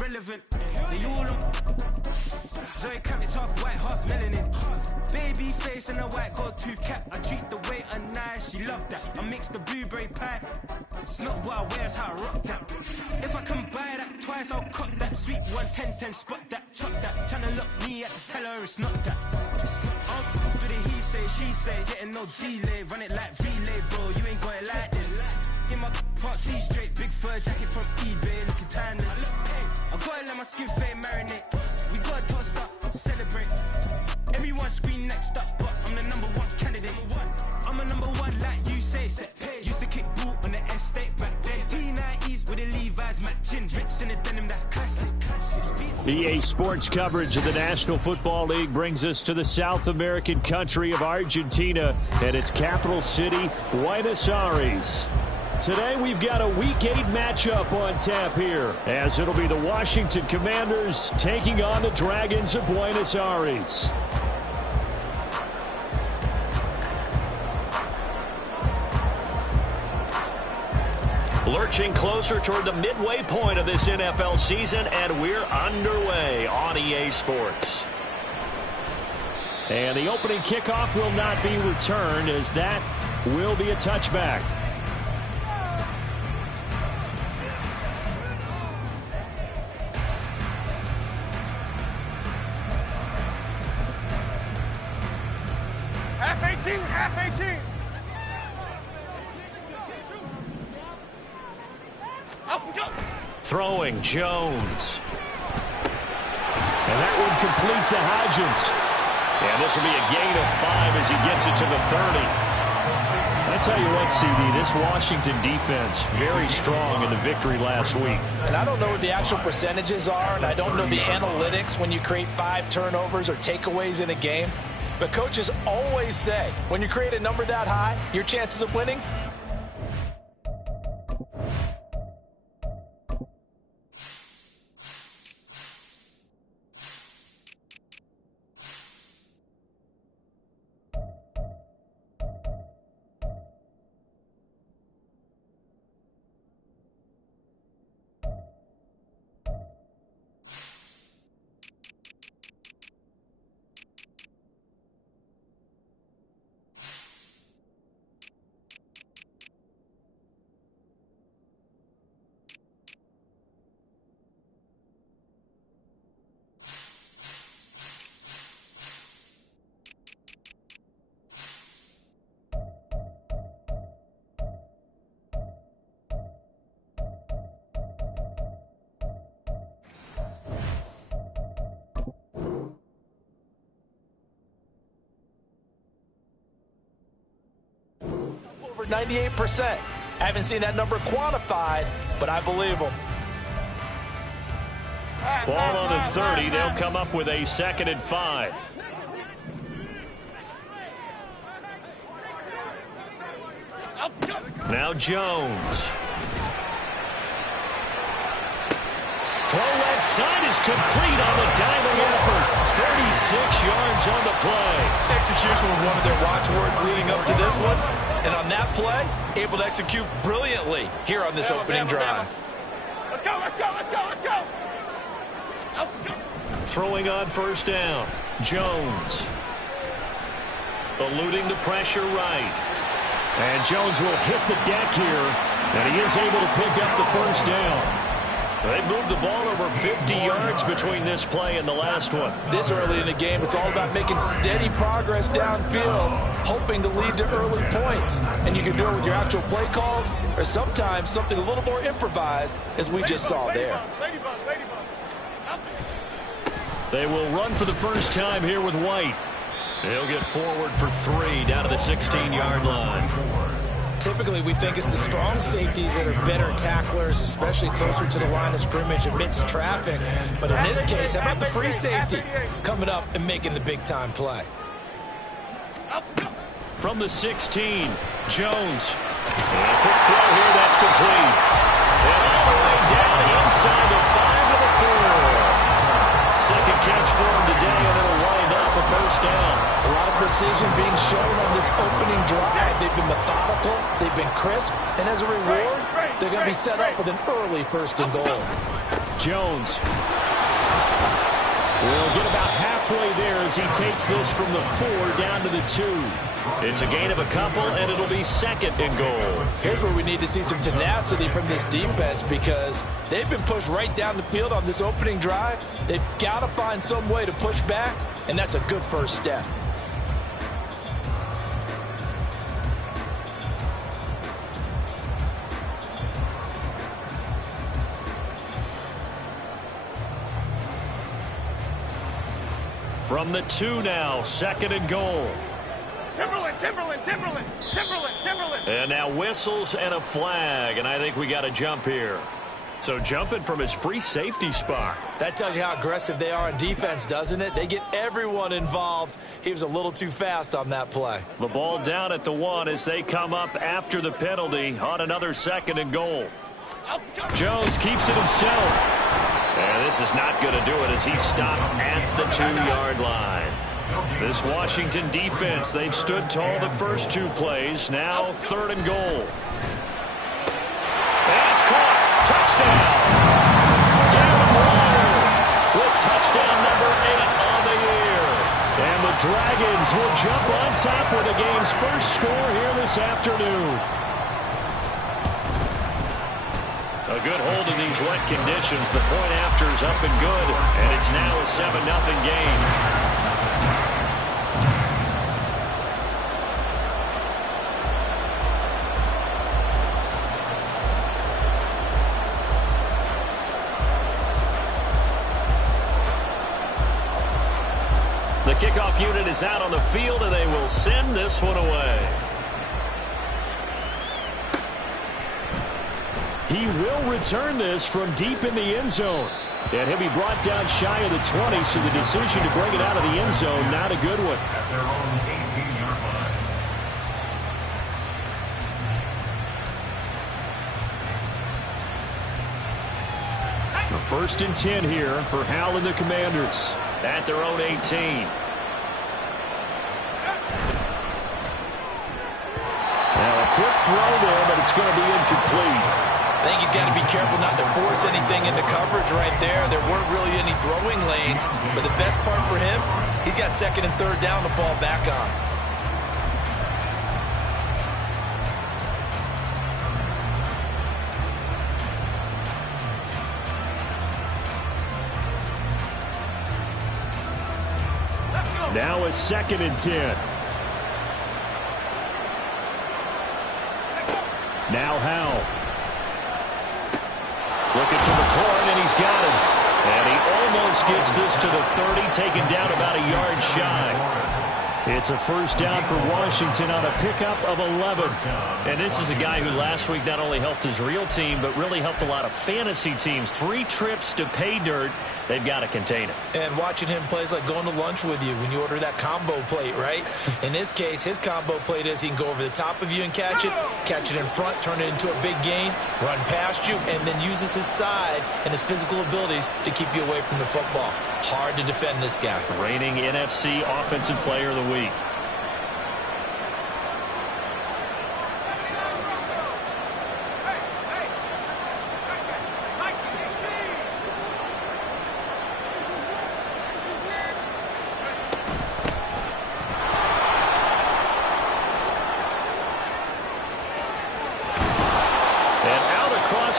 irrelevant. They all Zoe Camp is half white, half melanin. Baby face and a white gold tooth cap. I treat the waiter nice, she love that. I mix the blueberry pie. It's not what I wear, it's how I rock that. If I can buy that twice, I'll cut that. Sweet 110, spot that, chop that. Tryna lock me at the teller, it's not that. I'll do the he say, she say. Getting no delay, run it like relay, bro. You ain't got it like this. In my part C straight, big fur jacket from eBay, looking timeless. I gotta let my skin fade marinate. We gotta toast up, celebrate. Everyone scream next up, but I'm the #1 candidate. I'm a #1 like you say. Used to kick ball on the estate back then. T90s with the Levi's matching. Rips in the denim, that's classic. EA Sports coverage of the National Football League brings us to the South American country of Argentina and its capital city, Buenos Aires. Today we've got a Week 8 matchup on tap here, as it'll be the Washington Commanders taking on the Dragons of Buenos Aires. Lurching closer toward the midway point of this NFL season, and we're underway on EA Sports. And the opening kickoff will not be returned, as that will be a touchback. Half 18. Throwing Jones. And that one complete to Hodgins. And this will be a gain of 5 as he gets it to the 30. I tell you what, CD, this Washington defense, very strong in the victory last week. And I don't know what the actual percentages are, and I don't know the analytics when you create 5 turnovers or takeaways in a game. But coaches always say, when you create a number that high, your chances of winning over 98%. I haven't seen that number quantified, but I believe them. Ball on the 30. They'll come up with a 2nd and 5. Now Jones. Throw left side is complete on the diving effort. 36 yards on the play. Execution was one of their watchwords leading up to this one. And on that play, able to execute brilliantly here on this opening drive. Let's go, let's go, let's go, let's go. Throwing on 1st down. Jones. Eluding the pressure right. And Jones will hit the deck here. And he is able to pick up the 1st down. They moved the ball over 50 yards between this play and the last one. This early in the game, it's all about making steady progress downfield, hoping to lead to early points. And you can do it with your actual play calls, or sometimes something a little more improvised, as we just saw there. They will run for the first time here with White. He'll get forward for 3 down to the 16-yard line. Typically, we think it's the strong safeties that are better tacklers, especially closer to the line of scrimmage amidst traffic. But in this case, how about the free safety coming up and making the big-time play? From the 16, Jones. And a quick throw here, that's complete. And all the way down inside the 5 to the 4. Second catch for him today, and it'll wind up a 1st down. A lot of precision being shown on this opening drive. They've been methodical, they've been crisp, and as a reward, they're going to be set up with an early 1st and goal. Jones. We'll get about halfway there as he takes this from the 4 down to the 2. It's a gain of a couple, and it'll be 2nd and goal. Here's where we need to see some tenacity from this defense because they've been pushed right down the field on this opening drive. They've got to find some way to push back, and that's a good first step. From the 2 now, 2nd and goal. Timberland. And now whistles and a flag, and I think we got to jump here. So jumping from his free safety spot. That tells you how aggressive they are on defense, doesn't it? They get everyone involved. He was a little too fast on that play. The ball down at the 1 as they come up after the penalty on another 2nd and goal. Jones keeps it himself. And this is not going to do it as he's stopped at the 2-yard line. This Washington defense, they've stood tall the first 2 plays. Now 3rd and goal. That's caught. Touchdown. Darren Waller with touchdown number 8 on the year. And the Dragons will jump on top with the game's first score here this afternoon. A good hold in these wet conditions. The point after is up and good, and it's now a 7-0 game. The kickoff unit is out on the field, and they will send this one away. He will return this from deep in the end zone. And he'll be brought down shy of the 20, so the decision to bring it out of the end zone, not a good one. First and 10 here for Hal and the Commanders at their own 18. Now a quick throw there, but it's going to be incomplete. I think he's got to be careful not to force anything into coverage right there. There weren't really any throwing lanes, but the best part for him, he's got 2nd and 3rd down to fall back on. Now a 2nd and 10. Now Howell. Looking for McLaurin, and he's got him. And he almost gets this to the 30, taken down about a yard shy. It's a first down for Washington on a pickup of 11. And this is a guy who last week not only helped his real team, but really helped a lot of fantasy teams. 3 trips to pay dirt. They've got to contain him. And watching him play is like going to lunch with you when you order that combo plate, right? In this case, his combo plate is he can go over the top of you and catch it in front, turn it into a big gain, run past you, and then uses his size and his physical abilities to keep you away from the football. Hard to defend this guy. Reigning NFC Offensive Player of the Week.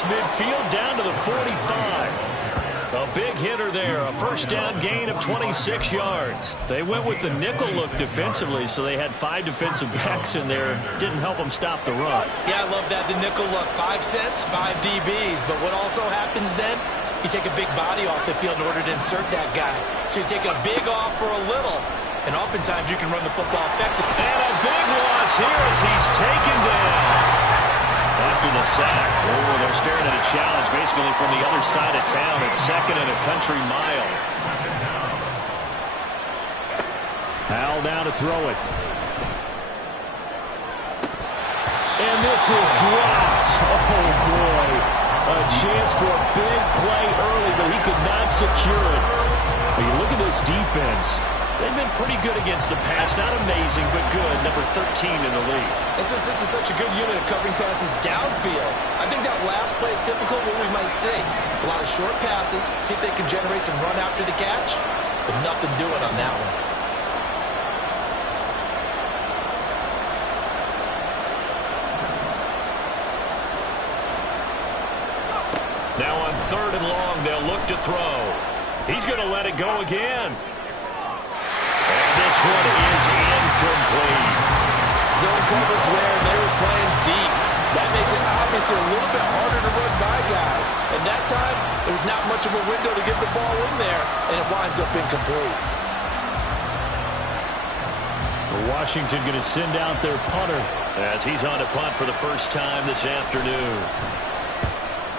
Midfield down to the 45. A big hitter there. A first down gain of 26 yards. They went with the nickel look defensively, so they had 5 defensive backs in there. Didn't help them stop the run. Yeah, I love that. The nickel look. 5 cents, 5 DBs. But what also happens then? You take a big body off the field in order to insert that guy. So you're taking a big off for a little. And oftentimes you can run the football effectively. And a big loss here as he's taken down. After the sack, they're staring at a challenge basically from the other side of town. It's 2nd and a country mile. Howell down to throw it. And this is dropped. Oh, boy. A chance for a big play early, but he could not secure it. But you look at this defense. They've been pretty good against the pass. Not amazing, but good. Number 13 in the league. And since this is such a good unit of covering passes downfield, I think that last play is typical of what we might see. A lot of short passes, see if they can generate some run after the catch, but nothing doing on that one. Now on 3rd and long, they'll look to throw. He's going to let it go again. And this one is incomplete. Zone coverage there, and they were playing deep. That makes it obviously a little bit harder to run by guys. And that time, there's not much of a window to get the ball in there, and it winds up incomplete. Washington going to send out their punter as he's on to punt for the first time this afternoon.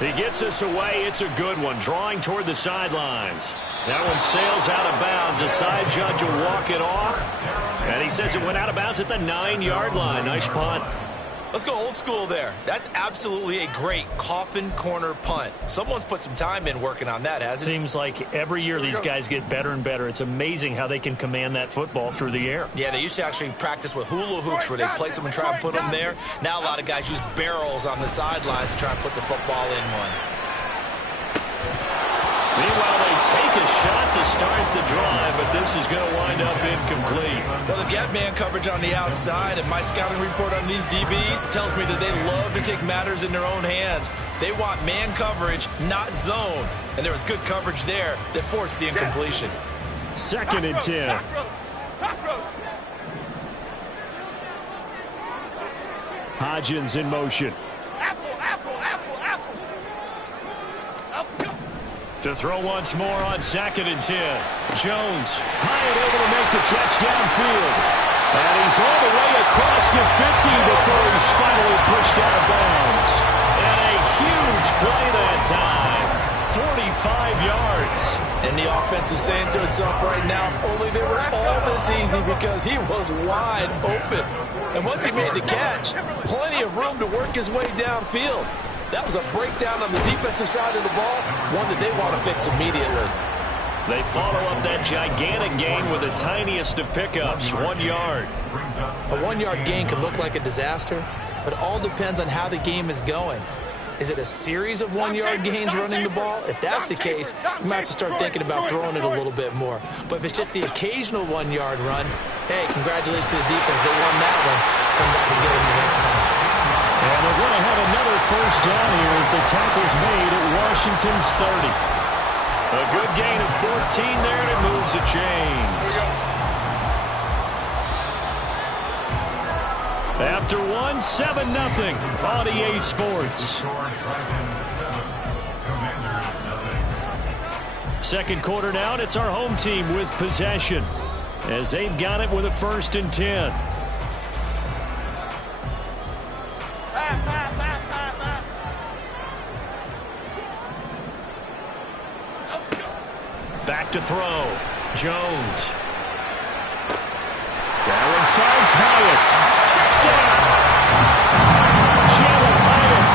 He gets us away. It's a good one. Drawing toward the sidelines. That one sails out of bounds. The side judge will walk it off. And he says it went out of bounds at the 9-yard line. Nice punt. Let's go old school there. That's absolutely a great coffin corner punt. Someone's put some time in working on that, hasn't it? Seems like every year these guys get better and better. It's amazing how they can command that football through the air. Yeah, they used to actually practice with hula hoops where they place them and try and put them there. Now a lot of guys use barrels on the sidelines to try and put the football in one. Meanwhile, they take a shot to start the drive, but this is going to wind up incomplete. Well, if you have man coverage on the outside, and my scouting report on these DBs tells me that they love to take matters in their own hands. They want man coverage, not zone. And there was good coverage there that forced the incompletion. 2nd and 10. Hodgins in motion. To throw once more on 2nd and 10. Jones, high and able to make the catch downfield. And he's all the way across the 50 before he's finally pushed out of bounds. And a huge play that time. 45 yards. And the offense is saying to itself right now, only they were all this easy because he was wide open. And once he made the catch, plenty of room to work his way downfield. That was a breakdown on the defensive side of the ball, one that they want to fix immediately. They follow up that gigantic gain with the tiniest of pickups, 1 yard. A 1-yard gain can look like a disaster, but it all depends on how the game is going. Is it a series of 1-yard gains running the ball? If that's the case, you might have to start thinking about throwing it a little bit more. But if it's just the occasional 1-yard run, hey, congratulations to the defense. They won that one. Come back and get them the next time. And they're going to have another first down here as the tackle's made at Washington's 30. A good gain of 14 there, and it moves the chains. After 1, 7-0 on EA Sports. Second quarter now, and it's our home team with possession as they've got it with a 1st and 10. Back to throw. Jones. That one finds Hyatt. Touchdown! Jalen Hyatt,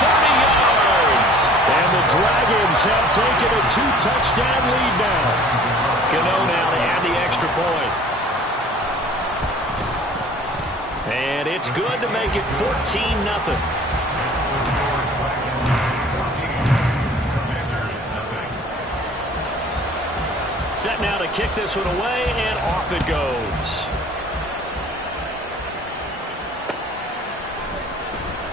30 yards. And the Dragons have taken a 2-touchdown lead now. Gano now to add the extra point. And it's good to make it 14-0. Set now to kick this one away, and off it goes.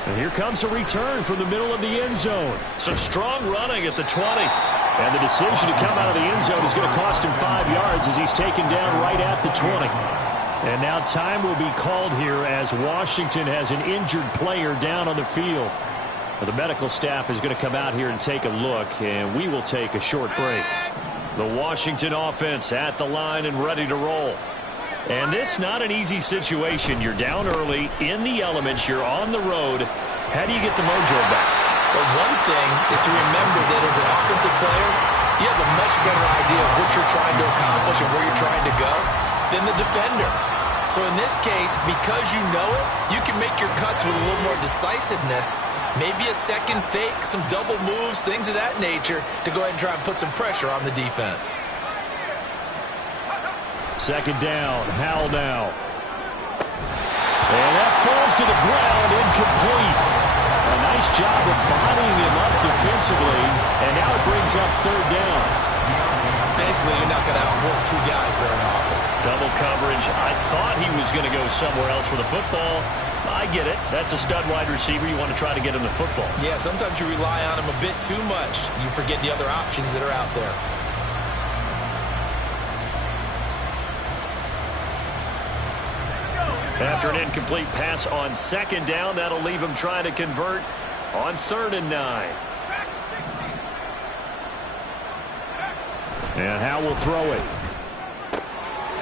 And here comes a return from the middle of the end zone. Some strong running at the 20. And the decision to come out of the end zone is going to cost him 5 yards as he's taken down right at the 20. And now time will be called here as Washington has an injured player down on the field. The medical staff is going to come out here and take a look, and we will take a short break. The Washington offense at the line and ready to roll. And this not an easy situation. You're down early, in the elements, you're on the road. How do you get the mojo back? Well, one thing is to remember that as an offensive player, you have a much better idea of what you're trying to accomplish and where you're trying to go than the defender. So in this case, because you know it, you can make your cuts with a little more decisiveness. Maybe a second fake, some double moves, things of that nature to go ahead and try and put some pressure on the defense. Second down, Howell now. And that falls to the ground, incomplete. A nice job of bodying him up defensively, and now it brings up third down. Basically, you're not going to outwork two guys very often. Double coverage. I thought he was going to go somewhere else for the football. I get it. That's a stud wide receiver. You want to try to get him the football. Yeah, sometimes you rely on him a bit too much. You forget the other options that are out there. After an incomplete pass on second down, that'll leave him trying to convert on 3rd and 9. And Howell will throw it.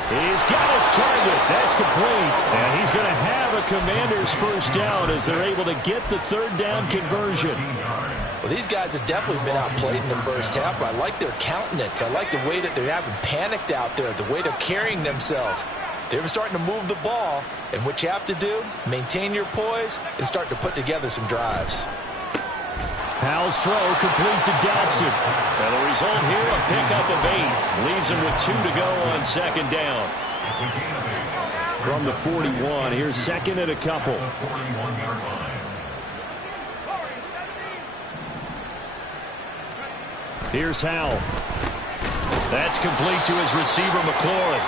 He's got his target. That's complete. And he's going to have a Commanders first down as they're able to get the third down conversion. Well, these guys have definitely been outplayed in the first half, but I like their countenance. I like the way that they haven't panicked out there, the way they're carrying themselves. They're starting to move the ball, and what you have to do, maintain your poise and start to put together some drives. Howell's throw complete to Dotson. And the result here, a pickup of 8. Leaves him with 2 to go on second down. From the 41, here's second and a couple. Here's Howell. That's complete to his receiver, McLaurin.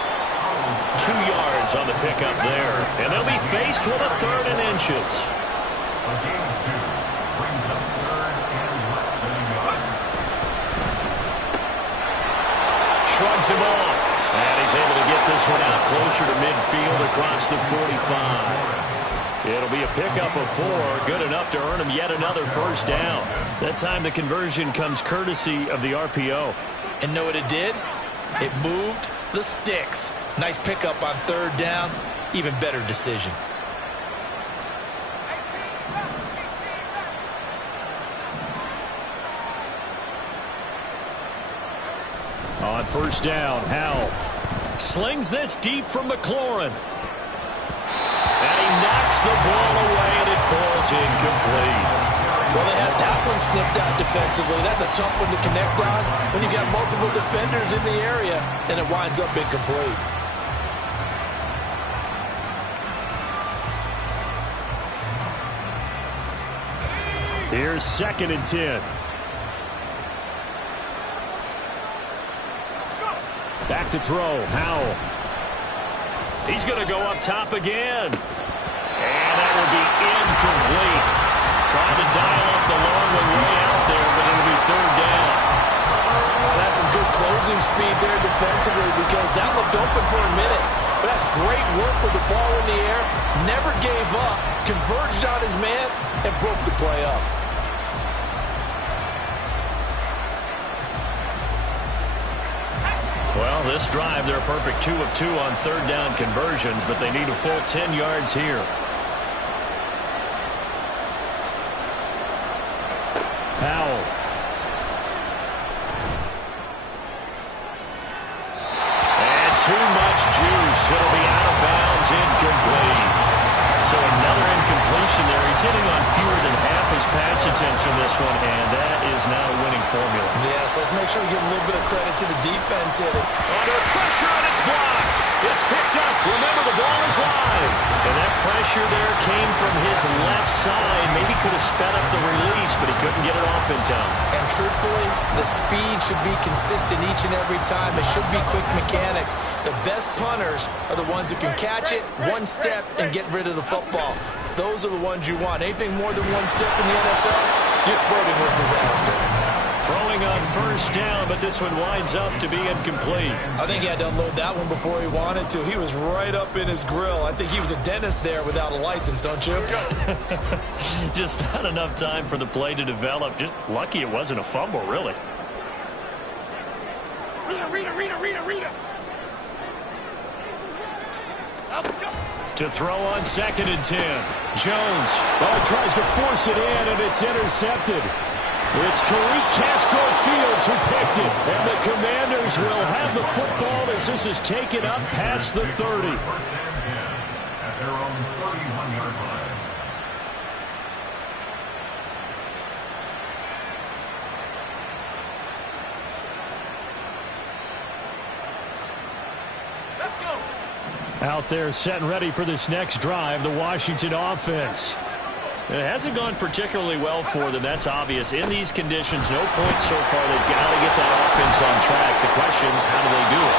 2 yards on the pickup there. And they'll be faced with a 3rd and inches. Shrugs him off. And he's able to get this one out closer to midfield across the 45. It'll be a pickup of 4. Good enough to earn him yet another first down. That time the conversion comes courtesy of the RPO. And know what it did? It moved the sticks. Nice pickup on 3rd down. Even better decision. On first down, Howell slings this deep from McLaurin. And he knocks the ball away, and it falls incomplete. Well, they have that one snipped out defensively. That's a tough one to connect on when you got multiple defenders in the area, and it winds up incomplete. Here's 2nd and 10. Back to throw, Howell. He's going to go up top again. And that will be incomplete. Trying to dial up the long one way out there, but it'll be 3rd down. That's some good closing speed there defensively because that looked open for a minute. But that's great work with the ball in the air. Never gave up. Converged on his man and broke the play up. Well, this drive, they're a perfect 2 of 2 on 3rd down conversions, but they need a full 10 yards here. Howell. And too much juice. It'll be out of bounds, incomplete. So another incompletion there. He's hitting on fewer than half his pass attempts in this one, and that is not a winning formula. Yes, let's make sure we give a little bit of credit to the defense here. Under pressure, and it's blocked. It's picked up. Remember, the ball is live. And that pressure there came from his left side. Maybe could have sped up the release, but he couldn't get it off in time. And truthfully, the speed should be consistent each and every time. It should be quick mechanics. The best punters are the ones who can catch it, one step, and get rid of the football. Those are the ones you want. Anything more than one step in the NFL, you're flirting with disaster. Throwing on first down, but this one winds up to be incomplete. I think he had to unload that one before he wanted to. He was right up in his grill. I think he was a dentist there without a license, don't you? Just not enough time for the play to develop. Just lucky it wasn't a fumble, really. Rita. To throw on 2nd and 10. Jones. Oh, tries to force it in, and it's intercepted. It's Tariq Castro-Fields who picked it. And the Commanders will have the football as this is taken up past the 30. At their own 31-yard line. Let's go. Out there set and ready for this next drive, the Washington offense. It hasn't gone particularly well for them. That's obvious. In these conditions, no points so far. They've got to get that offense on track. The question, how do they do it?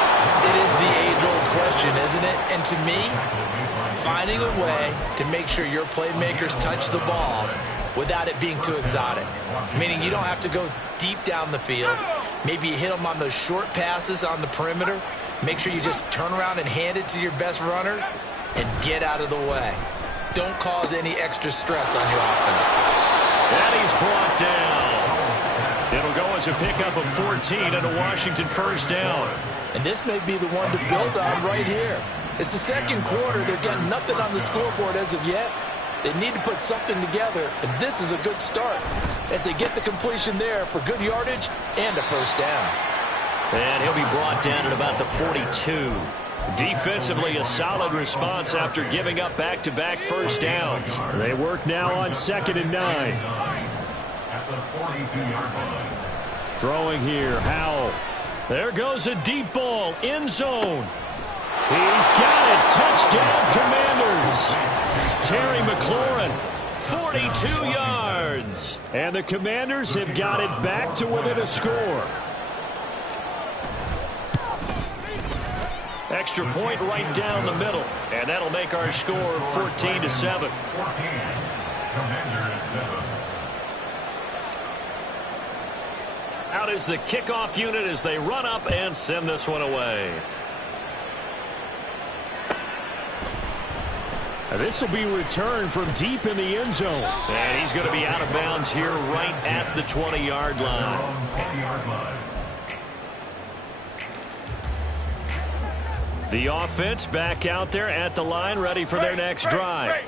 It is the age-old question, isn't it? And to me, finding a way to make sure your playmakers touch the ball without it being too exotic. Meaning you don't have to go deep down the field. Maybe you hit them on those short passes on the perimeter. Make sure you just turn around and hand it to your best runner and get out of the way. Don't cause any extra stress on your offense. And he's brought down. It'll go as a pickup of 14 and a Washington first down. And this may be the one to build on right here. It's the second quarter. They've got nothing on the scoreboard as of yet. They need to put something together, and this is a good start as they get the completion there for good yardage and a first down. And he'll be brought down at about the 42. Defensively, a solid response after giving up back-to-back first downs. They work now on 2nd and 9. At the 42-yard line. Throwing here, Howell. There goes a deep ball, end zone. He's got it. Touchdown, Commanders. Terry McLaurin, 42 yards. And the Commanders have got it back to within a score. Extra point right down the middle. And that'll make our score 14-7. 14. Commanders 7. Out is the kickoff unit as they run up and send this one away. This will be returned from deep in the end zone. And he's going to be out of bounds here right at the 20-yard line. 20-yard line. The offense back out there at the line, ready for their next drive.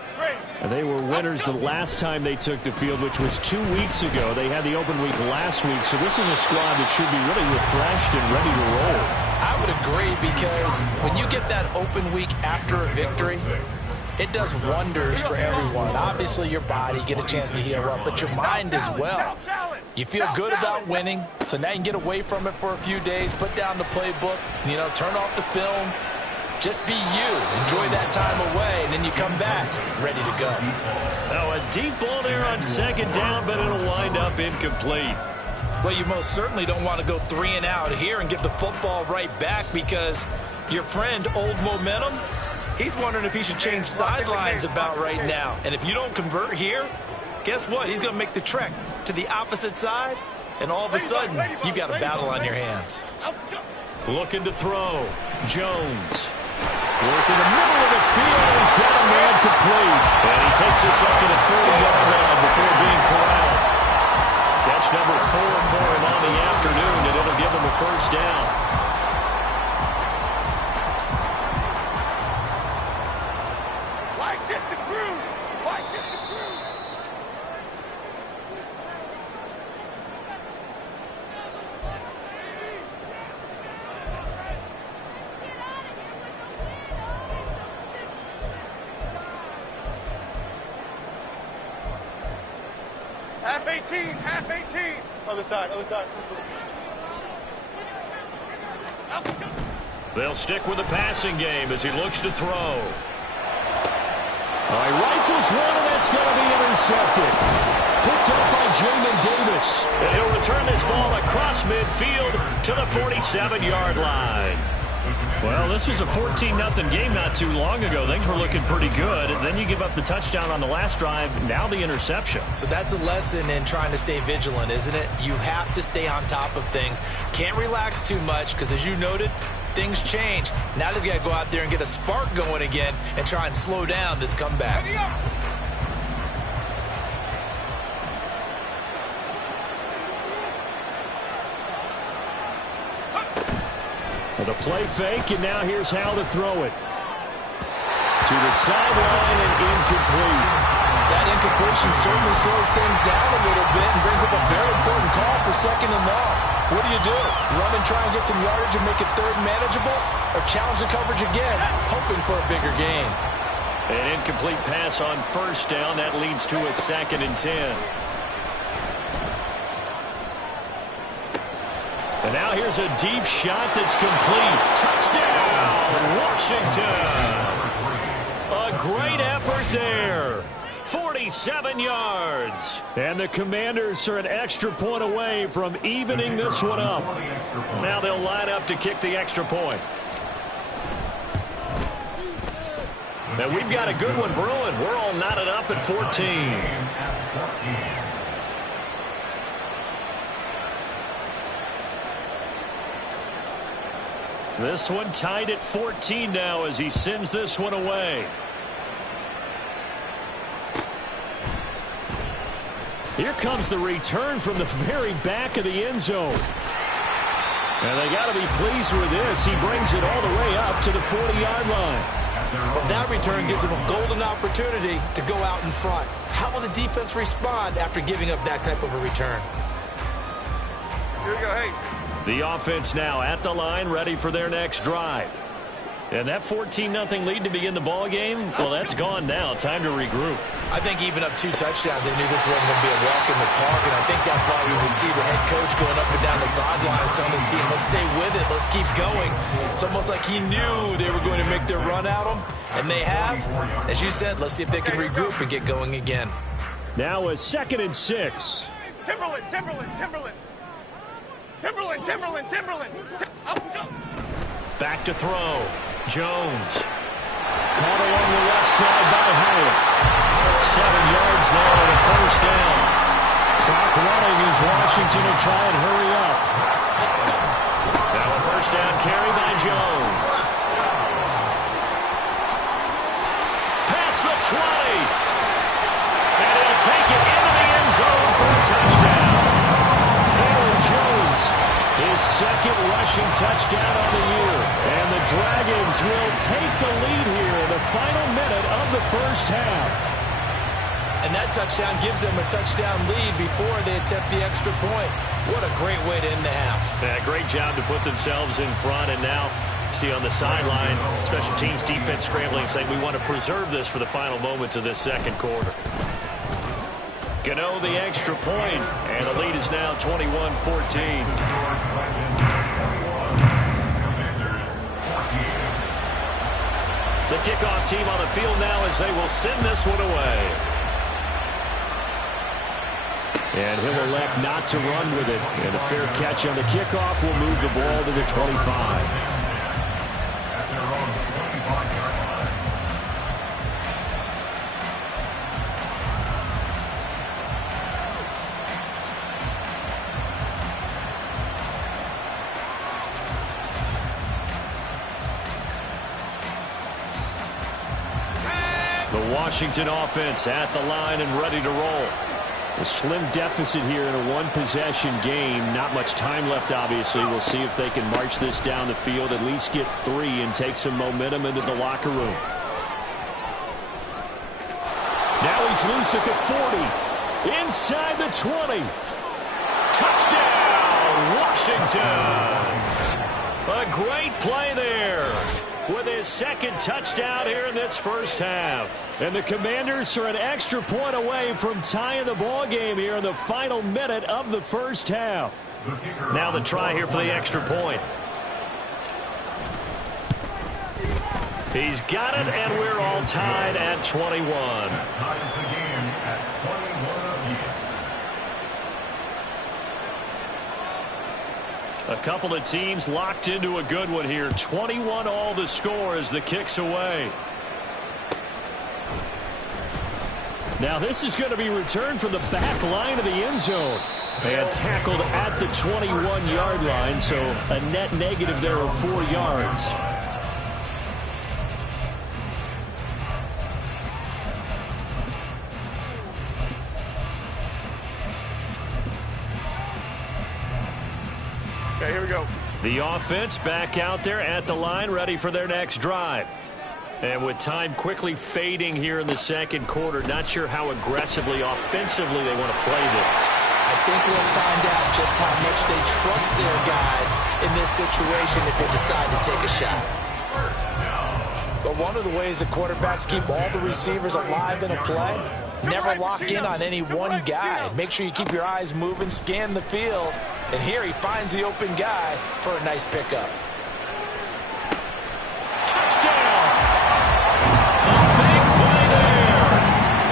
And they were winners the last time they took the field, which was 2 weeks ago. They had the open week last week, so this is a squad that should be really refreshed and ready to roll. I would agree, because when you get that open week after a victory, it does wonders for everyone. Obviously, your body, get a chance to heal up, but your mind as well. You feel good about winning, so now you can get away from it for a few days, put down the playbook, turn off the film. Just be you. Enjoy that time away, and then you come back ready to go. Now, a deep ball there on 2nd down, but it'll wind up incomplete. Well, you most certainly don't want to go 3 and out here and give the football right back, because your friend, Old Momentum, he's wondering if he should change sidelines about right now. And if you don't convert here, guess what? He's going to make the trek to the opposite side, and all of a sudden, you've got a battle on your hands. Looking to throw. Jones. Working the middle of the field. He's got a man complete. And he takes this up to the 40-yard line before being corralled. Catch number 4 for him on the afternoon, and it'll give him a first down. Why shift the crew? Why shift the crew? Half 18, half 18. Other side, other side. They'll stick with the passing game as he looks to throw. He rifles one, and that's going to be intercepted. Picked up by Jamin Davis. And he'll return this ball across midfield to the 47-yard line. Well, this was a 14-0 game not too long ago. Things were looking pretty good. And then you give up the touchdown on the last drive. Now the interception. So that's a lesson in trying to stay vigilant, isn't it? You have to stay on top of things. Can't relax too much, because as you noted, things change. Now they've got to go out there and get a spark going again and try and slow down this comeback. The play fake, and now here's how to throw it. To the sideline and incomplete. That incompletion certainly slows things down a little bit and brings up a very important call for 2nd and long. What do? Run and try and get some yardage and make it 3rd manageable, or challenge the coverage again, hoping for a bigger gain? An incomplete pass on 1st down. That leads to a 2nd and 10. And now here's a deep shot that's complete. Touchdown, Washington. A great effort there. 47 yards. And the Commanders are an extra point away from evening this one up. Now they'll line up to kick the extra point. And we've got a good one brewing. We're all knotted up at 14. This one tied at 14 now as he sends this one away. Here comes the return from the very back of the end zone. And they got to be pleased with this. He brings it all the way up to the 40-yard line. Well, that return gives him a golden opportunity to go out in front. How will the defense respond after giving up that type of a return? Here we go, hey. The offense now at the line, ready for their next drive. And that 14-0 lead to begin the ball game, well, that's gone now. Time to regroup. I think even up 2 touchdowns, they knew this wasn't going to be a walk in the park, and I think that's why we would see the head coach going up and down the sidelines telling his team, let's stay with it, let's keep going. It's almost like he knew they were going to make their run at him, and they have. As you said, let's see if they can regroup and get going again. Now a 2nd and 6. Timberland. Up we go. Back to throw. Jones. Caught along the left side by Howard. 7 yards there on a first down. Clock running as Washington will try and hurry up. Now a first down carry by Jones. Past the 20. And he'll take it into the end zone for a touchdown. Aaron Jones, his 2nd rushing touchdown on the year. And the Dragons will take the lead here in the final minute of the first half. And that touchdown gives them a touchdown lead before they attempt the extra point. What a great way to end the half. Yeah, great job to put themselves in front. And now, see on the sideline, special teams defense scrambling, saying we want to preserve this for the final moments of this second quarter. Gano the extra point, and the lead is now 21-14. The kickoff team on the field now as they will send this one away. And he'll elect not to run with it. And a fair catch on the kickoff will move the ball to the 25. The Washington offense at the line and ready to roll. A slim deficit here in a one-possession game. Not much time left, obviously. We'll see if they can march this down the field, at least get 3 and take some momentum into the locker room. Now he's loose at the 40. Inside the 20. Touchdown, Washington. A great play there with his 2nd touchdown here in this first half. And the Commanders are an extra point away from tying the ball game here in the final minute of the first half. Now the try here for the extra point. He's got it, and we're all tied at 21. Ties the game at 21 apiece. A couple of teams locked into a good one here. 21 all the score as the kick's away. Now this is going to be returned from the back line of the end zone. And tackled at the 21-yard line, so a net negative there of 4 yards. Okay, here we go. The offense back out there at the line, ready for their next drive. And with time quickly fading here in the second quarter, not sure how aggressively, offensively they want to play this. I think we'll find out just how much they trust their guys in this situation if they decide to take a shot. But one of the ways that quarterbacks keep all the receivers alive in a play, never lock in on any one guy. Make sure you keep your eyes moving, scan the field, And here he finds the open guy for a nice pickup. Touchdown! A big play there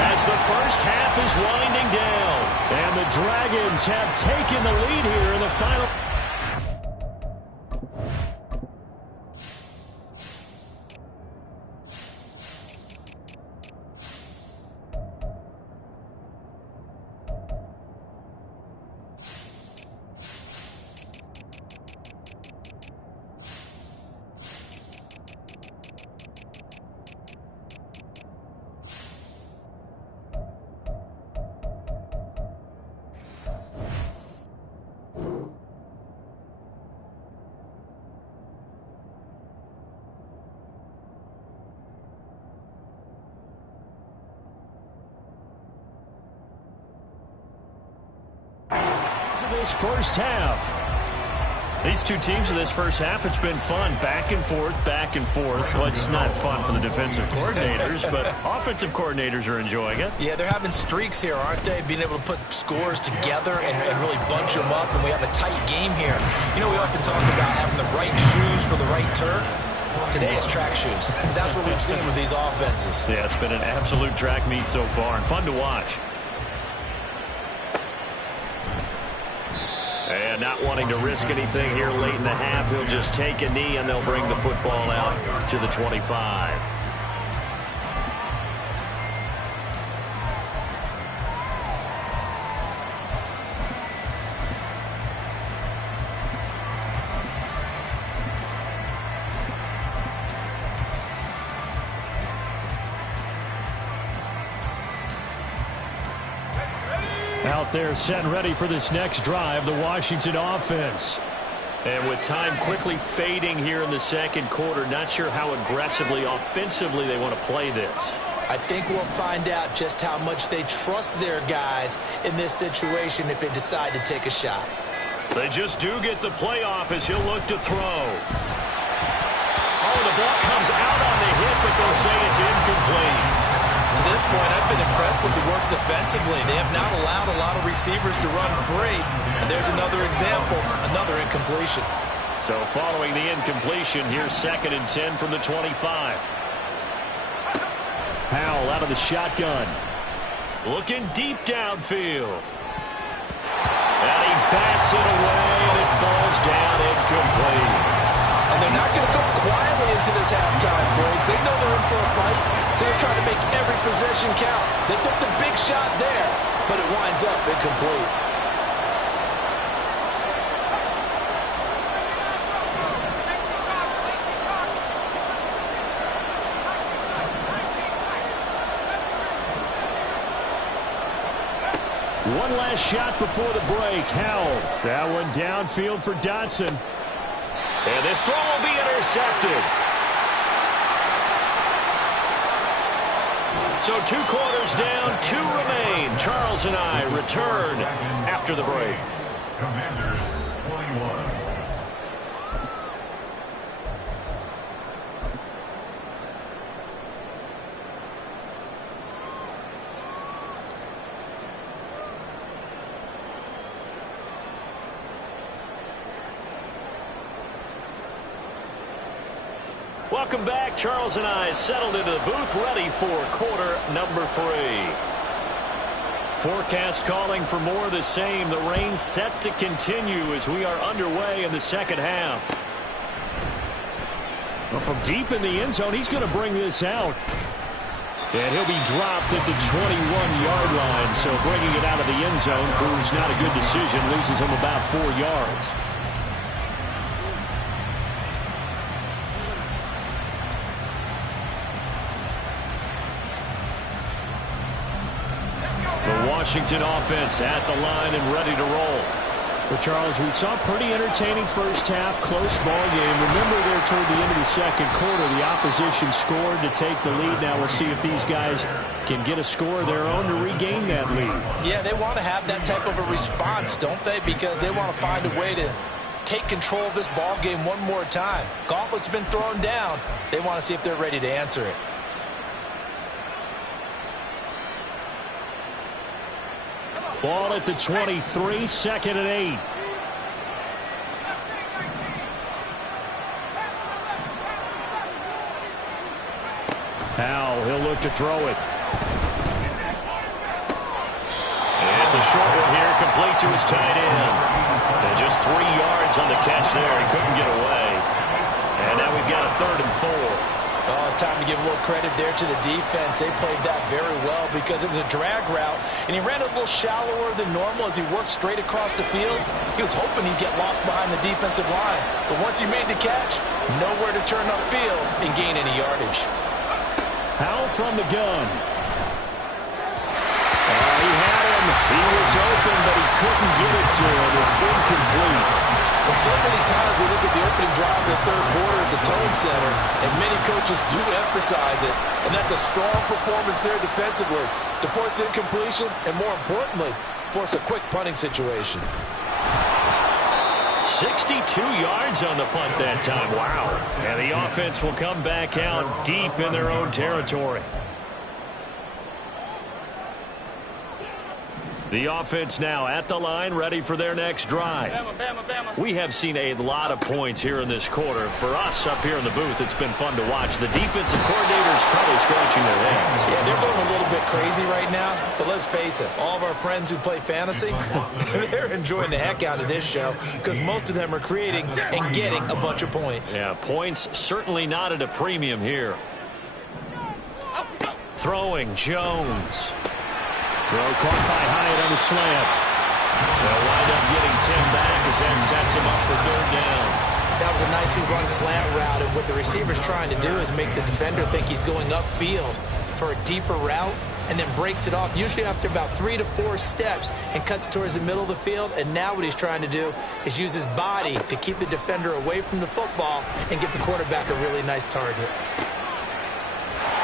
as the first half is winding down. And the Dragons have taken the lead here in the final. This first half. These two teams in this first half, it's been fun. Back and forth, back and forth. Well, it's not fun for the defensive coordinators, but offensive coordinators are enjoying it. Yeah, they're having streaks here, aren't they? Being able to put scores together and really bunch them up, and we have a tight game here. You know, we often talk about having the right shoes for the right turf. Today it's track shoes. That's what we've seen with these offenses. Yeah, it's been an absolute track meet so far, and fun to watch. And not wanting to risk anything here late in the half, he'll just take a knee, and they'll bring the football out to the 25. Out there set and ready for this next drive, the Washington offense. And with time quickly fading here in the second quarter, not sure how aggressively, offensively they want to play this. I think we'll find out just how much they trust their guys in this situation if they decide to take a shot. They just do get the playoff as he'll look to throw. Oh, the ball comes out on the hit, but they'll say it's incomplete. To this point, I've been impressed with the work defensively. They have not allowed a lot of receivers to run free. And there's another example, another incompletion. So following the incompletion, here's 2nd and 10 from the 25. Powell out of the shotgun. Looking deep downfield. And he bats it away, and it falls down incomplete. And they're not going to go quietly into this halftime break. They know they're in for a fight, so they're trying to make every possession count. They took the big shot there, but it winds up incomplete. One last shot before the break. Howell. That one downfield for Dotson. And this throw will be intercepted. So 2 quarters down, 2 remain. Charles and I return after the break. Commanders 21. Welcome back. Charles and I settled into the booth, ready for quarter number 3. Forecast calling for more of the same. The rain set to continue as we are underway in the second half. Well, from deep in the end zone, he's going to bring this out. And he'll be dropped at the 21-yard line. So bringing it out of the end zone proves not a good decision. Loses him about 4 yards. Washington offense at the line and ready to roll. Well, Charles, we saw a pretty entertaining first half, close ball game. Remember there toward the end of the second quarter, the opposition scored to take the lead. Now we'll see if these guys can get a score of their own to regain that lead. Yeah, they want to have that type of a response, don't they? Because they want to find a way to take control of this ball game one more time. Gauntlet's been thrown down. They want to see if they're ready to answer it. Ball at the 23, 2nd and 8. Now he'll look to throw it. It's a short one here, complete to his tight end. And just 3 yards on the catch there. He couldn't get away. And now we've got a 3rd and 4. Oh, it's time to give a little credit there to the defense. They played that very well because it was a drag route, and he ran a little shallower than normal as he worked straight across the field. He was hoping he'd get lost behind the defensive line. But once he made the catch, nowhere to turn upfield and gain any yardage. Howell from the gun. He had him. He was open, but he couldn't get it to him. It's incomplete. And so many times we look at the opening drive of the 3rd quarter as a tone setter, and many coaches do emphasize it. And that's a strong performance there defensively to force incompletion and, more importantly, force a quick punting situation. 62 yards on the punt that time. Wow. And the offense will come back out deep in their own territory. The offense now at the line, ready for their next drive. We have seen a lot of points here in this quarter. For us up here in the booth, it's been fun to watch. The defensive coordinators probably scratching their heads. Yeah, they're going a little bit crazy right now. But let's face it, all of our friends who play fantasy, they're enjoying the heck out of this show because most of them are creating and getting a bunch of points. Yeah, points certainly not at a premium here. Throwing, Jones. Throw caught by Hyatt on the slant. They'll wind up getting Tim back as that sets him up for 3rd down. That was a nicely run slant route, and what the receiver's trying to do is make the defender think he's going upfield for a deeper route and then breaks it off, usually after about 3 to 4 steps, and cuts towards the middle of the field. And now what he's trying to do is use his body to keep the defender away from the football and give the quarterback a really nice target.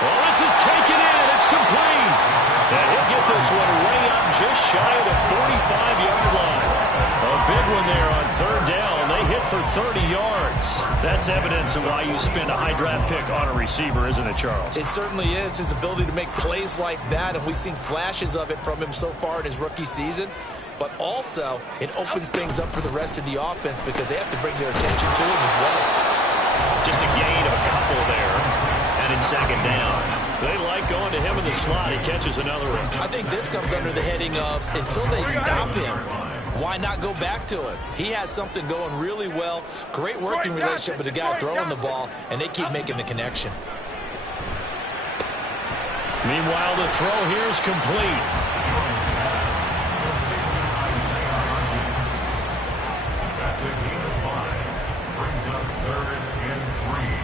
Well, this is taken in. It's complete. And he'll get this one way up just shy of the 45-yard line. A big one there on 3rd down. They hit for 30 yards. That's evidence of why you spend a high draft pick on a receiver, isn't it, Charles? It certainly is. His ability to make plays like that, and we've seen flashes of it from him so far in his rookie season. But also, it opens things up for the rest of the offense because they have to bring their attention to him as well. Just a gain of a couple there. And it's 2nd down. They like going to him in the slot. He catches another one. I think this comes under the heading of until they stop him, why not go back to it? He has something going really well. Great working relationship with the guy throwing the ball, and they keep making the connection. Meanwhile, the throw here is complete.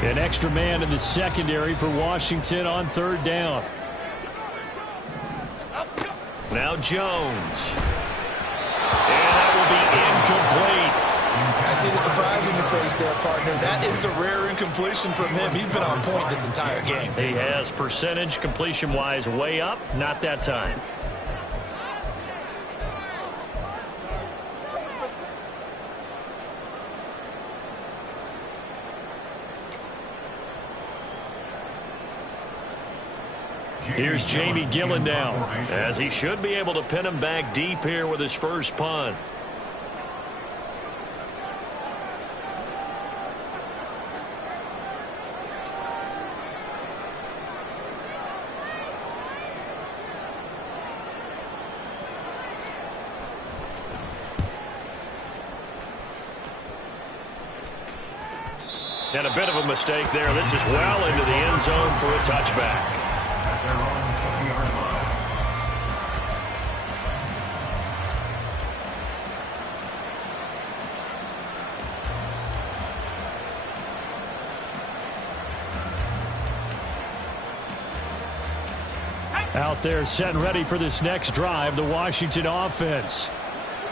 An extra man in the secondary for Washington on 3rd down. Now Jones. And that will be incomplete. I see the surprise in your face there, partner. That is a rare incompletion from him. He's been on point this entire game. He has percentage completion-wise way up. Not that time. Here's Jamie Gillen now, as he should be able to pin him back deep here with his first punt. And a bit of a mistake there. This is well into the end zone for a touchback. Out there set and ready for this next drive, the Washington offense.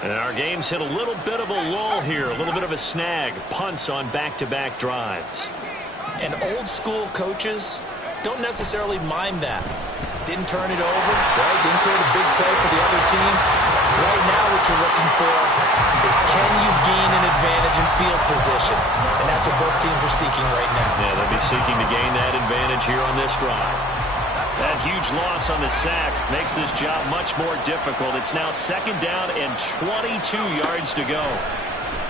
And our game's hit a little bit of a lull here, a little bit of a snag. Punts on back-to-back drives. And old-school coaches don't necessarily mind that. Didn't turn it over, right? Didn't create a big play for the other team. Right now what you're looking for is can you gain an advantage in field position? And that's what both teams are seeking right now. Yeah, they'll be seeking to gain that advantage here on this drive. That huge loss on the sack makes this job much more difficult. It's now 2nd down and 22 yards to go.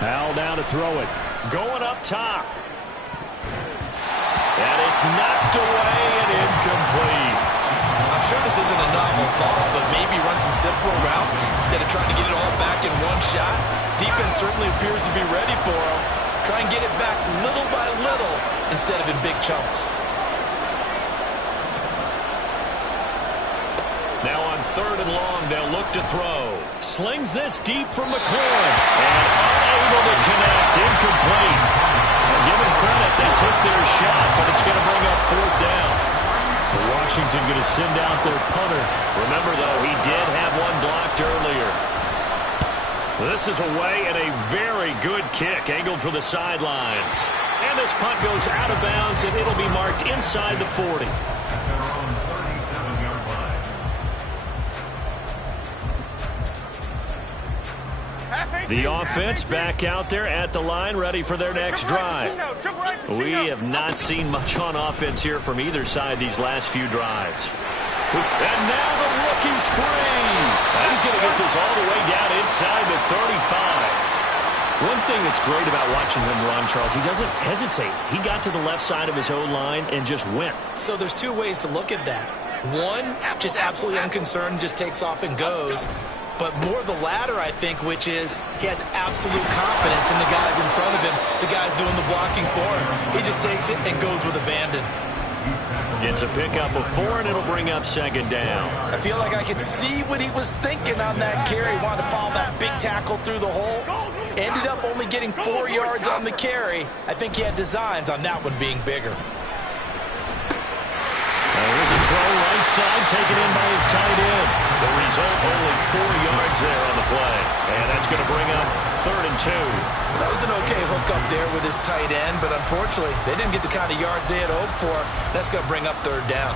Howell down to throw it. Going up top. That It's knocked away and incomplete. I'm sure this isn't a novel thought, but maybe run some simpler routes instead of trying to get it all back in one shot. Defense certainly appears to be ready for him. Try and get it back little by little instead of in big chunks. Now on 3rd and long, they'll look to throw. Slings this deep from McLaurin. And unable to connect. Incomplete. Give them credit. They took their shot, but it's going to bring up 4th down. Washington going to send out their punter. Remember, though, he did have one blocked earlier. This is away and a very good kick, angled for the sidelines. And this punt goes out of bounds, and it'll be marked inside the 40. The offense back out there at the line, ready for their next drive. We have not seen much on offense here from either side these last few drives. And now the rookie's free. He's going to get this all the way down inside the 35. One thing that's great about watching him run, Charles, he doesn't hesitate. He got to the left side of his own line and just went. So there's two ways to look at that. One, just absolutely unconcerned, just takes off and goes. But more the latter, I think, which is he has absolute confidence in the guys in front of him, the guys doing the blocking for him. He just takes it and goes with abandon. It's a pickup of 4, and it'll bring up 2nd down. I feel like I could see what he was thinking on that carry. Wanted to follow that big tackle through the hole. Ended up only getting 4 yards on the carry. I think he had designs on that one being bigger. Here's a throw right side, taken in by his tight end. The result, only 4 yards there on the play. And that's going to bring up 3rd and 2. That was an okay hook up there with his tight end, but unfortunately, they didn't get the kind of yards they had hoped for. That's going to bring up 3rd down.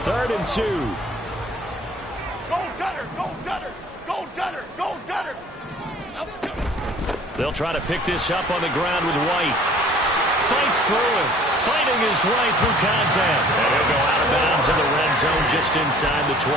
3rd and 2. Go Gunner! Go Gunner! Go Gunner! Go Gunner! They'll try to pick this up on the ground with White. Fights through him, fighting his way through contact. And he'll go out of bounds in the red zone just inside the 20.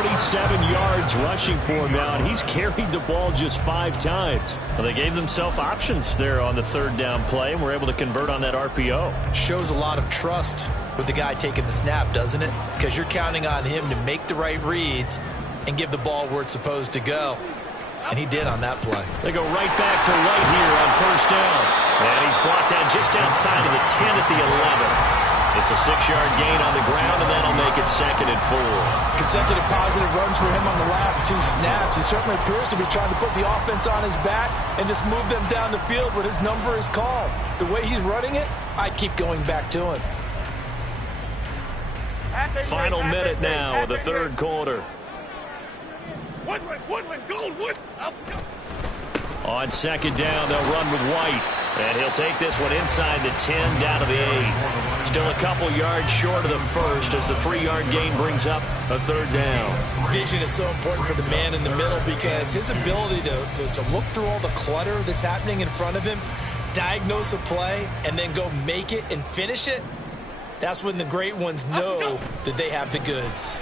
47 yards rushing for him now, and he's carried the ball just 5 times. Well, they gave themselves options there on the 3rd down play, and were able to convert on that RPO. Shows a lot of trust with the guy taking the snap, doesn't it? Because you're counting on him to make the right reads and give the ball where it's supposed to go. And he did on that play. They go right back to White here on 1st down. And he's brought down just outside of the 10 at the 11. It's a 6-yard gain on the ground, and that'll make it 2nd and 4. Consecutive positive runs for him on the last 2 snaps. He certainly appears to be trying to put the offense on his back and just move them down the field when his number is called. The way he's running it, I'd keep going back to him. Final minute now of the 3rd quarter. Woodland, go, Wood. On 2nd down, they'll run with White. And he'll take this one inside the 10, down to the 8. Still a couple yards short of the 1st as the 3-yard gain brings up a 3rd down. Vision is so important for the man in the middle because his ability to look through all the clutter that's happening in front of him, diagnose a play, and then go make it and finish it, that's when the great ones know that they have the goods.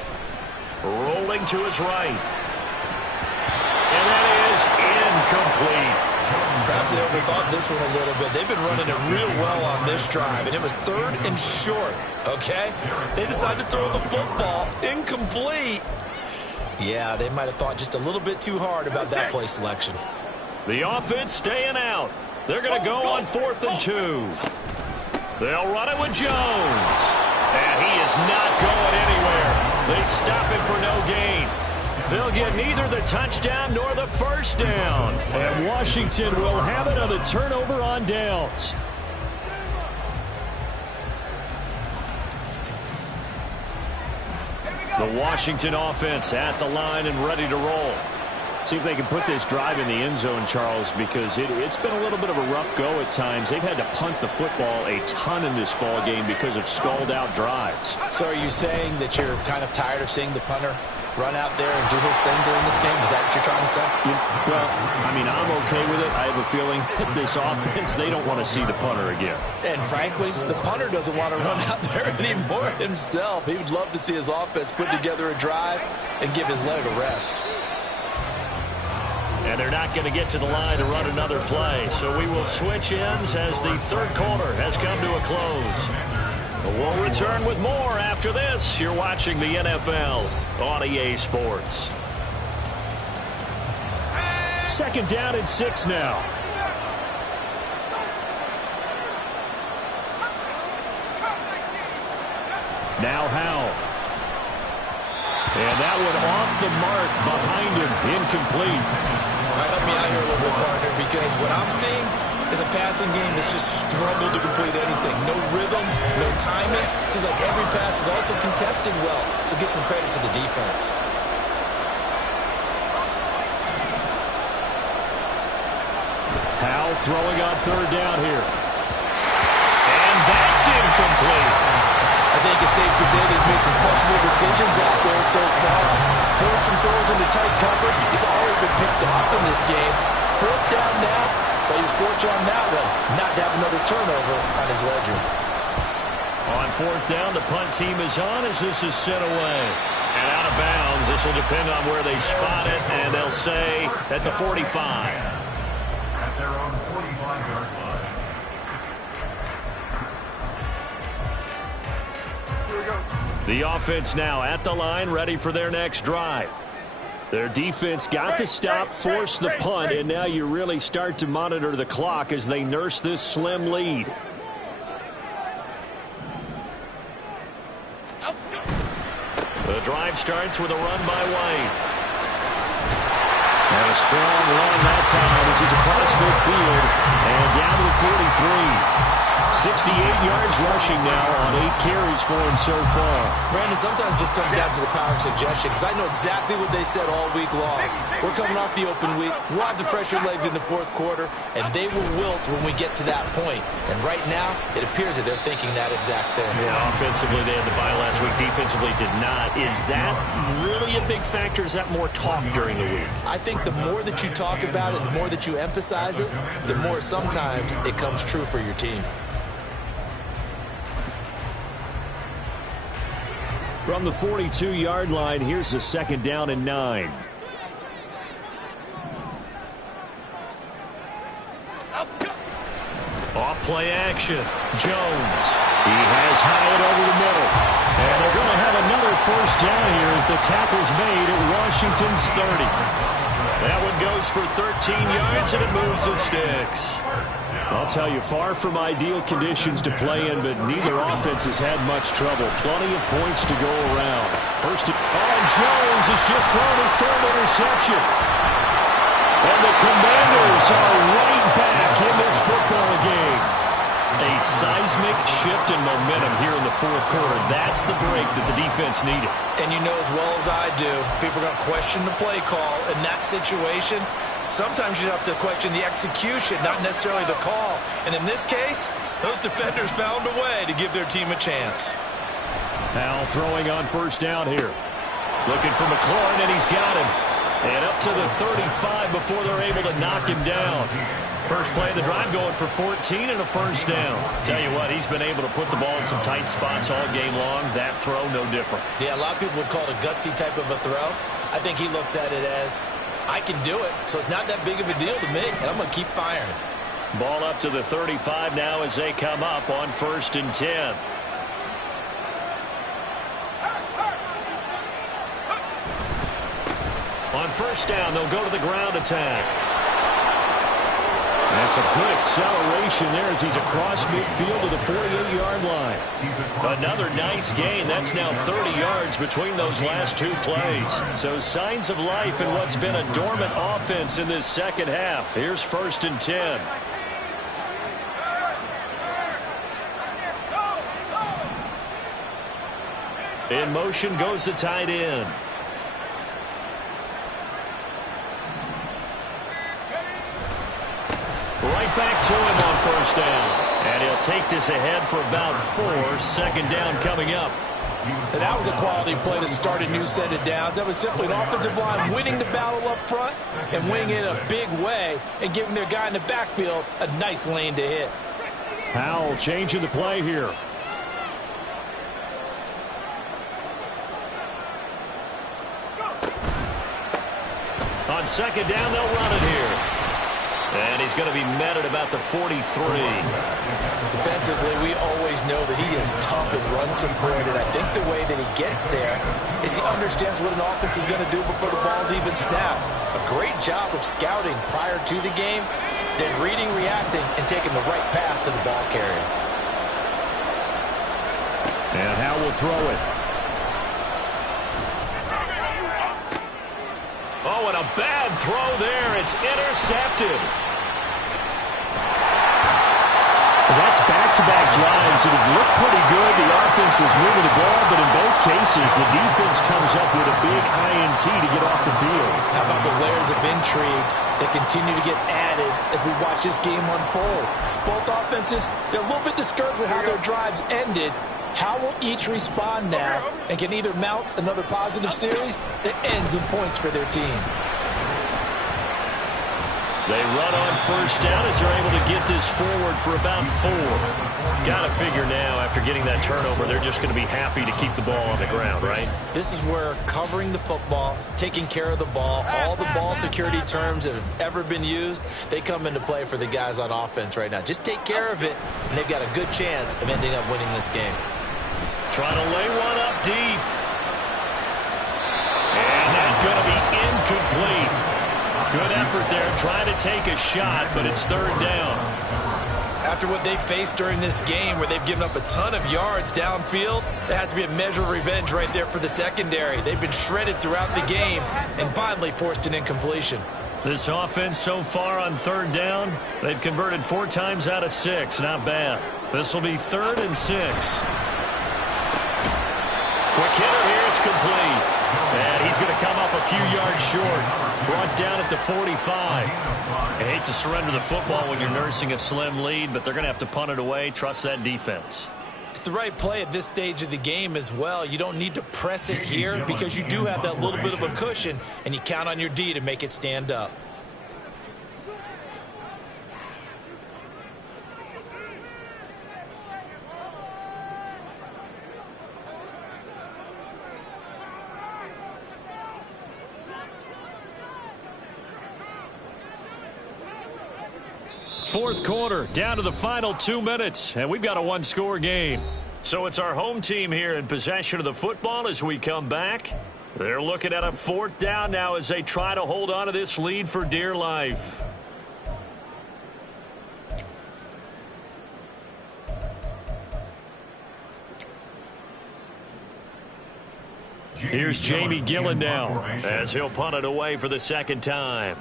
Rolling to his right. And that is incomplete. Perhaps they overthought this one a little bit. They've been running it real well on this drive, and it was 3rd and short, okay? They decided to throw the football incomplete. Yeah, they might have thought just a little bit too hard about that play selection. The offense staying out. They're going to go on 4th and 2. They'll run it with Jones. And he is not going anywhere. They stop him for no gain. They'll get neither the touchdown nor the 1st down. And Washington will have it on the turnover on downs. The Washington offense at the line and ready to roll. See if they can put this drive in the end zone, Charles, because it's been a little bit of a rough go at times. They've had to punt the football a ton in this ball game because of stalled-out drives. So are you saying that you're kind of tired of seeing the punter run out there and do his thing during this game? Is that what you're trying to say? Well, I mean, I'm okay with it. I have a feeling that this offense, they don't want to see the punter again. And frankly, the punter doesn't want to run out there anymore himself. He would love to see his offense put together a drive and give his leg a rest. And they're not going to get to the line to run another play. So we will switch ends as the 3rd quarter has come to a close. We'll return with more after this. You're watching the NFL on EA Sports. Second down and 6 now. Now Howell. And that one off the mark behind him. Incomplete. Help me out here a little bit, partner, because what I'm seeing is a passing game that's just struggled to complete anything. No rhythm, no timing. Seems like every pass is also contested well, so give some credit to the defense. Howell throwing on third down here. And that's incomplete. I think it's safe to say he's made some questionable decisions out there so far. Forced some throws into tight coverage. He's already been picked off in this game. Fourth down now, but he's fortunate on that one, not to have another turnover on his ledger. On fourth down, the punt team is on as this is sent away. And out of bounds. This will depend on where they spot it, and they'll say at the 45. At their own 45-yard line. The offense now at the line, ready for their next drive. Their defense got the stop, forced the punt, and now you really start to monitor the clock as they nurse this slim lead. The drive starts with a run by White. And a strong run that time as he's across midfield and down to the 43. 68 yards rushing now on 8 carries for him so far. Brandon, sometimes just comes down to the power of suggestion, because I know exactly what they said all week long. We're coming off the open week. We'll have the fresher legs in the fourth quarter, and they will wilt when we get to that point. And right now, it appears that they're thinking that exact thing. Yeah, offensively, they had the bye last week. Defensively, did not. Is that really a big factor? Is that more talk during the week? I think the more that you talk about it, the more that you emphasize it, the more sometimes it comes true for your team. From the 42-yard line, here's a second down and 9. Off play action. Jones. He has Hyatt over the middle. And they're going to have another first down here as the tackle's made at Washington's 30. That one goes for 13 yards, and it moves the sticks. I'll tell you, far from ideal conditions to play in, but neither offense has had much trouble. Plenty of points to go around. Jones has just thrown his third interception. And the Commanders are right back in this football game. A seismic shift in momentum here in the fourth quarter. That's the break that the defense needed. And you know as well as I do, people are going to question the play call in that situation. Sometimes you have to question the execution, not necessarily the call. And in this case, those defenders found a way to give their team a chance. Howell throwing on first down here. Looking for McLaurin, and he's got him. And up to the 35 before they're able to knock him down. First play of the drive going for 14 and a first down. Tell you what, he's been able to put the ball in some tight spots all game long. That throw, no different. Yeah, a lot of people would call it a gutsy type of a throw. I think he looks at it as, I can do it, so it's not that big of a deal to me, and I'm going to keep firing. Ball up to the 35 now as they come up on first and 10. On first down, they'll go to the ground attack. That's a good acceleration there as he's across midfield to the 48-yard line. Another nice gain. That's now 30 yards between those last two plays. So signs of life in what's been a dormant offense in this second half. Here's first and 10. In motion goes the tight end. Right back to him on first down. And he'll take this ahead for about 4. Second down coming up. And that was a quality play to start a new set of downs. That was simply an offensive line winning the battle up front and winning it in a big way and giving their guy in the backfield a nice lane to hit. Howell changing the play here. On second down, they'll run it here. And he's going to be met at about the 43. Defense Defensively, we always know that he is tough in run support, and I think the way that he gets there is he understands what an offense is going to do before the ball's even snapped. A great job of scouting prior to the game, then reading, reacting, and taking the right path to the ball carrier. And Howe will throw it. Oh, and a bad throw there. It's intercepted. That's back-to-back drives that have looked pretty good. The offense was moving the ball, but in both cases, the defense comes up with a big INT to get off the field. How about the layers of intrigue that continue to get added as we watch this game unfold? Both offenses, they're a little bit discouraged with how their drives ended. How will each respond now and can either mount another positive series that ends in points for their team? They run on first down as they're able to get this forward for about 4. Got to figure now, after getting that turnover, they're just going to be happy to keep the ball on the ground, right? This is where covering the football, taking care of the ball, all the ball security terms that have ever been used, they come into play for the guys on offense right now. Just take care of it, and they've got a good chance of ending up winning this game. Trying to lay one up deep. And that's going to be incomplete. Good effort there, trying to take a shot, but it's third down. After what they faced during this game, where they've given up a ton of yards downfield, there has to be a measure of revenge right there for the secondary. They've been shredded throughout the game and finally forced an incompletion. This offense so far on third down, they've converted 4 times out of 6. Not bad. This will be 3rd and 6. Quick hitter here, it's complete. And he's going to come up a few yards short. Brought down at the 45. I hate to surrender the football when you're nursing a slim lead, but they're going to have to punt it away. Trust that defense. It's the right play at this stage of the game as well. You don't need to press it here because you do have that little bit of a cushion, and you count on your D to make it stand up. Fourth quarter, down to the final 2 minutes, and we've got a 1-score game. So it's our home team here in possession of the football as we come back. They're looking at a 4th down now as they try to hold on to this lead for dear life. Here's Jamie Gillen now as he'll punt it away for the 2nd time.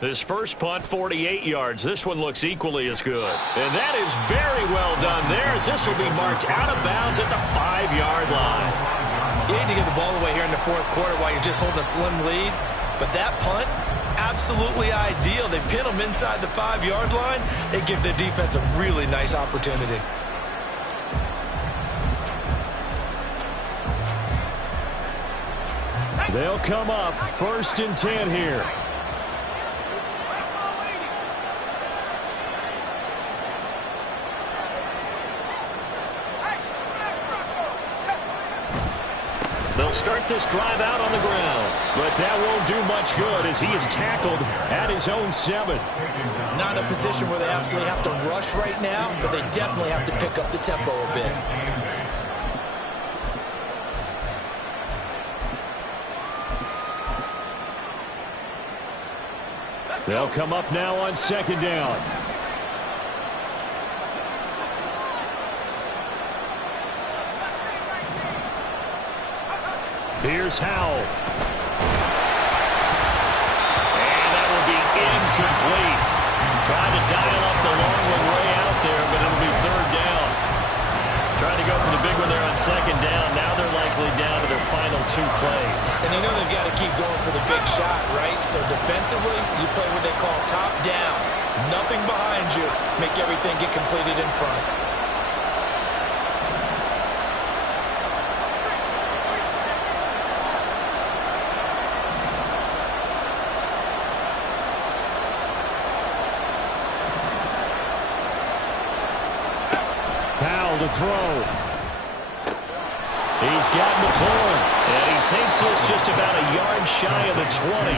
His first punt, 48 yards. This one looks equally as good. And that is very well done there, as this will be marked out of bounds at the 5-yard line. You need to get the ball away here in the 4th quarter while you're just holding a slim lead. But that punt, absolutely ideal. They pin them inside the 5-yard line. They give their defense a really nice opportunity. They'll come up 1st and 10 here. They'll start this drive out on the ground. But that won't do much good as he is tackled at his own 7. Not in a position where they absolutely have to rush right now, but they definitely have to pick up the tempo a bit. They'll come up now on 2nd down. Here's Howell. And that will be incomplete. Trying to dial up the long one way out there, but it'll be 3rd down. Trying to go for the big one there on 2nd down. Now they're likely down to their final 2 plays. And you know they've got to keep going for the big shot, right? So defensively, you play what they call top down. Nothing behind you. Make everything get completed in front. Powell to throw. He's got McLaurin. And he takes this just about a yard shy of the 20.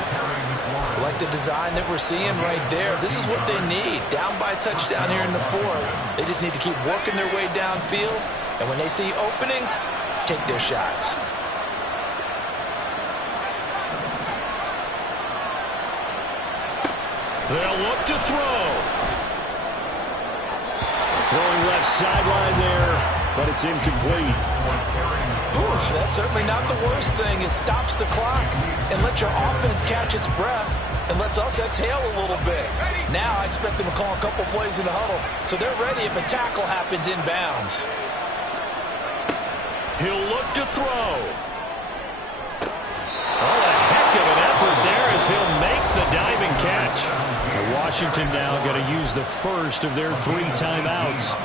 Like the design that we're seeing right there. This is what they need. Down by a touchdown here in the fourth. They just need to keep working their way downfield. And when they see openings, take their shots. They'll look to throw. Throwing left sideline there, but it's incomplete. Ooh, that's certainly not the worst thing. It stops the clock and lets your offense catch its breath and lets us exhale a little bit. Now I expect them to call a couple plays in the huddle so they're ready if a tackle happens inbounds. He'll look to throw. Oh, a heck of an effort there as he'll make the diving catch. Washington now going to use the first of their 3 timeouts.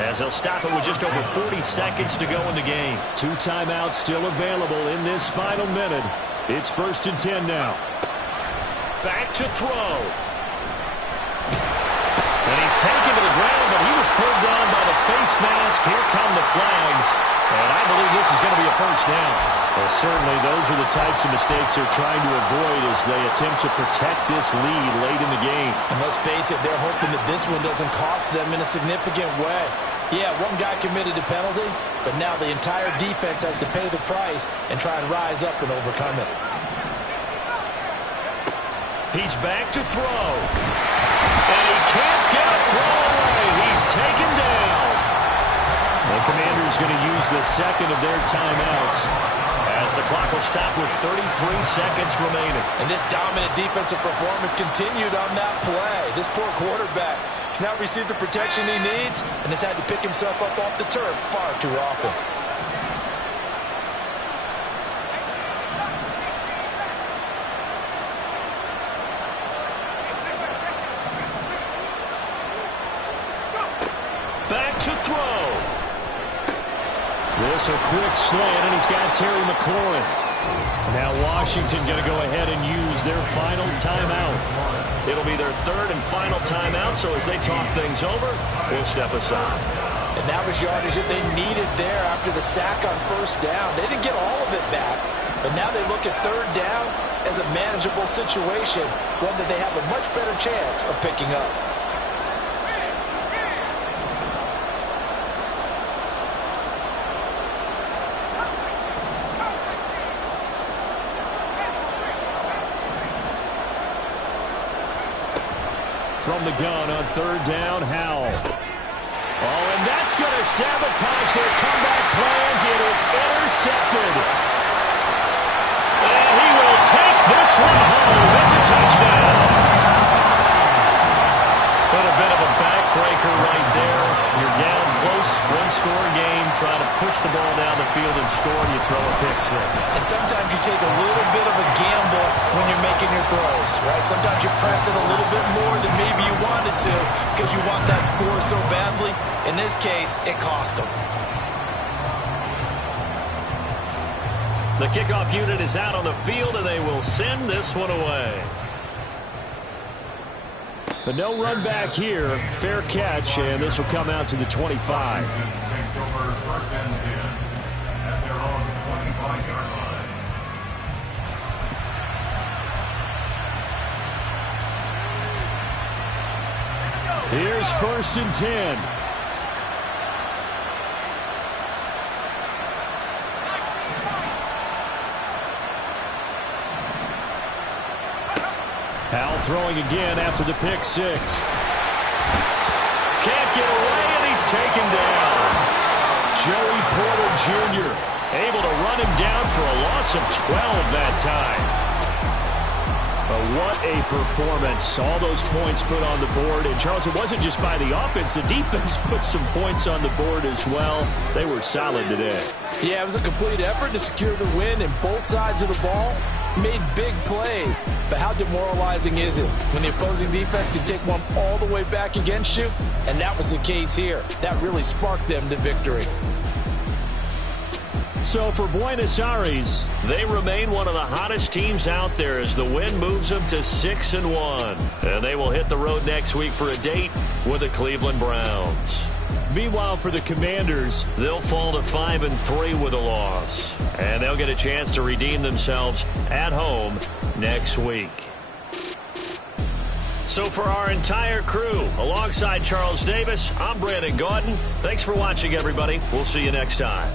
As they'll stop it with just over 40 seconds to go in the game. 2 timeouts still available in this final minute. It's 1st and 10 now. Back to throw. And he's taken to the ground, but he was pulled down by the face mask. Here come the flags. And I believe this is going to be a first down. Well, certainly those are the types of mistakes they're trying to avoid as they attempt to protect this lead late in the game. And let's face it, they're hoping that this one doesn't cost them in a significant way. Yeah, one guy committed a penalty, but now the entire defense has to pay the price and try and rise up and overcome it. He's back to throw. And he can't get a throw away. He's taken down. The Commanders going to use the second of their timeouts as the clock will stop with 33 seconds remaining. And this dominant defensive performance continued on that play. This poor quarterback has not received the protection he needs and has had to pick himself up off the turf far too often. Back to throw. This a quick slant, and he's got Terry McLaurin. Now Washington going to go ahead and use their final timeout. It'll be their 3rd and final timeout, so as they talk things over, we'll step aside. And that was yardage that they needed there after the sack on 1st down. They didn't get all of it back, but now they look at 3rd down as a manageable situation, one that they have a much better chance of picking up. From the gun on 3rd down, Howell. Oh, and that's going to sabotage their comeback plans. It is intercepted. And he will take this one home. It's a touchdown. But a bit of a backbreaker right there. You're down close, 1-score game, trying to push the ball down the field and score, and you throw a pick 6. And sometimes you take a little bit of a gamble when you're making your throws, right? Sometimes you press it a little bit more than maybe you wanted to because you want that score so badly. In this case, it cost them. The kickoff unit is out on the field, and they will send this one away. But no run back here. Fair catch, and this will come out to the 25. Takes over 1st and 10 at their own 25-yard line. Here's 1st and 10. Howell throwing again after the pick 6. Can't get away, and he's taken down. Joey Porter Jr. able to run him down for a loss of 12 that time. But what a performance. All those points put on the board. And, Charles, it wasn't just by the offense. The defense put some points on the board as well. They were solid today. Yeah, it was a complete effort to secure the win, and both sides of the ball made big plays. But how demoralizing is it when the opposing defense can take one all the way back against you? And that was the case here. That really sparked them to victory. So for Buenos Aires, they remain one of the hottest teams out there as the win moves them to 6-1. And they will hit the road next week for a date with the Cleveland Browns. Meanwhile, for the Commanders, they'll fall to 5-3 with a loss. And they'll get a chance to redeem themselves at home next week. So for our entire crew, alongside Charles Davis, I'm Brandon Gaudin. Thanks for watching, everybody. We'll see you next time.